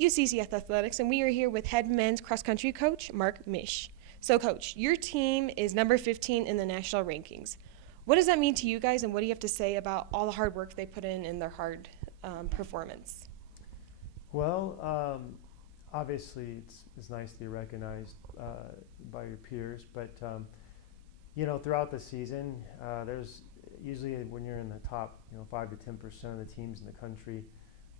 UCCS Athletics, and we are here with head men's cross country coach Mark Mish. So, Coach, your team is number 15 in the national rankings. What does that mean to you guys, and what do you have to say about all the hard work they put in their hard performance? Well, obviously it's nice to be recognized by your peers, but throughout the season, there's usually when you're in the top 5 to 10% of the teams in the country,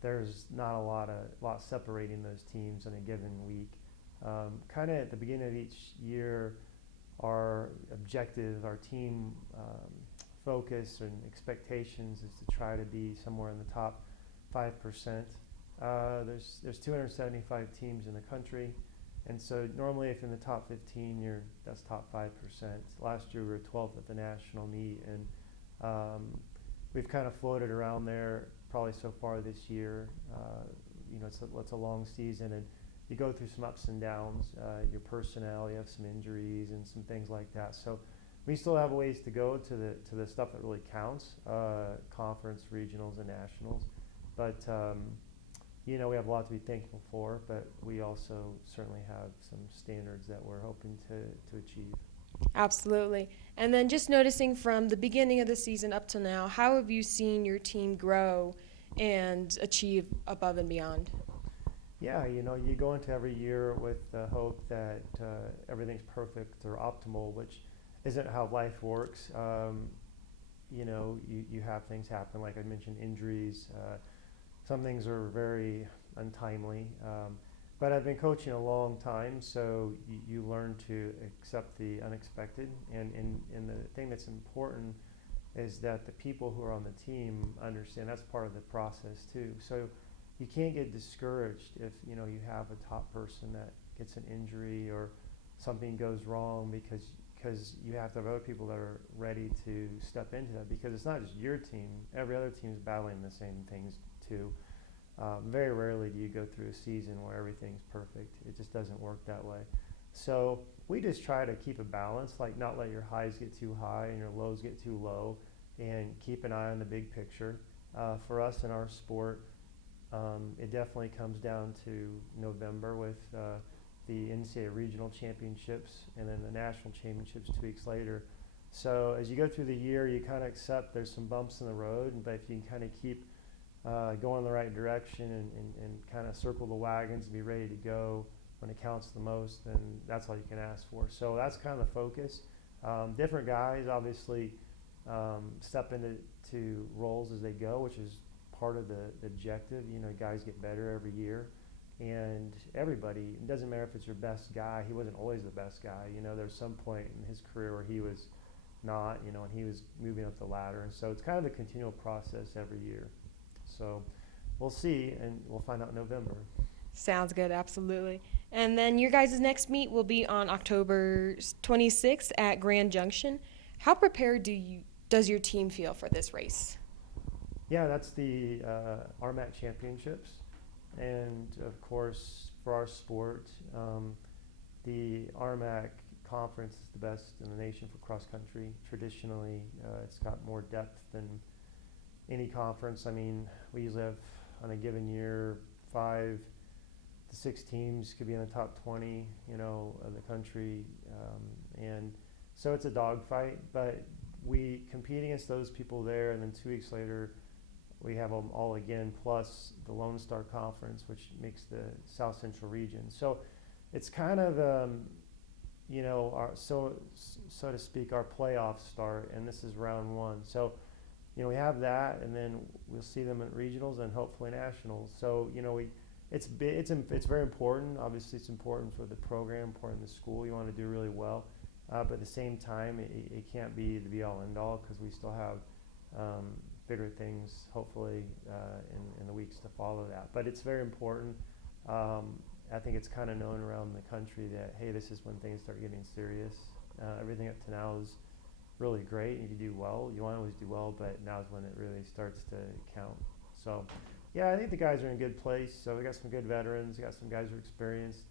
there's not a lot separating those teams in a given week. Kind of at the beginning of each year, our objective, our team focus and expectations is to try to be somewhere in the top 5%. There's 275 teams in the country, and so normally if in the top 15, that's top 5%. Last year we were 12th at the national meet, and we've kind of floated around there probably so far this year. It's a long season, and you go through some ups and downs. Your personnel, you have some injuries and some things like that. So we still have a ways to go to the stuff that really counts, conference, regionals, and nationals. But we have a lot to be thankful for, but we also certainly have some standards that we're hoping to achieve. Absolutely. And then just noticing from the beginning of the season up to now, how have you seen your team grow and achieve above and beyond? Yeah, you go into every year with the hope that everything's perfect or optimal, which isn't how life works. You have things happen, like I mentioned, injuries. Some things are very untimely. But I've been coaching a long time, so you learn to accept the unexpected. And the thing that's important is that the people who are on the team understand that's part of the process too. So you can't get discouraged if you have a top person that gets an injury or something goes wrong, because you have to have other people that are ready to step into that, because it's not just your team. Every other team is battling the same things too. Very rarely do you go through a season where everything's perfect. It just doesn't work that way. So we just try to keep a balance, like not let your highs get too high and your lows get too low, and keep an eye on the big picture. For us in our sport, it definitely comes down to November with the NCAA regional championships and then the national championships 2 weeks later. So as you go through the year, you kind of accept there's some bumps in the road, but if you can kind of keep going in the right direction and kind of circle the wagons and be ready to go when it counts the most, then that's all you can ask for. So that's kind of the focus. Different guys obviously step into roles as they go, which is part of the objective. Guys get better every year, and everybody, it doesn't matter if it's your best guy. He wasn't always the best guy. There's some point in his career where he was not, and he was moving up the ladder, and so it's kind of a continual process every year. So we'll see, and we'll find out in November. Sounds good, absolutely. And then your guys' next meet will be on October 26th at Grand Junction. How prepared does your team feel for this race? Yeah, that's the RMAC championships, and of course for our sport, the RMAC conference is the best in the nation for cross country. Traditionally, it's got more depth than any conference. I mean, we usually have on a given year 5 to 6 teams could be in the top 20, of the country, and so it's a dogfight. But we compete against those people there, and then 2 weeks later, we have them all again, plus the Lone Star Conference, which makes the South Central region. So it's kind of, our, so to speak, our playoffs start, and this is round 1. So we have that, and then we'll see them at regionals and hopefully nationals. So it's very important. Obviously, it's important for the program, important in the school. You want to do really well, but at the same time, it can't be the be-all end-all, because we still have bigger things, hopefully, in the weeks to follow that. But it's very important. I think it's kind of known around the country that, hey, this is when things start getting serious. Everything up to now is really great, and if you do well, you want to always do well, but now is when it really starts to count. So yeah, I think the guys are in a good place. So we got some good veterans, we got some guys who are experienced.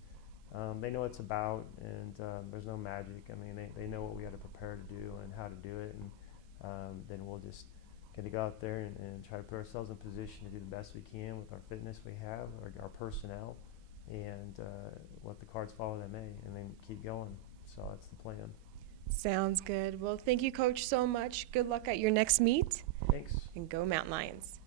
They know what it's about, and there's no magic. I mean, they know what we got to prepare to do and how to do it, and then we'll just and to go out there and try to put ourselves in position to do the best we can with our fitness we have, our personnel, and let the cards fall where they may, and then keep going. So that's the plan. Sounds good. Well, thank you, Coach, so much. Good luck at your next meet, Thanks. and go Mountain Lions.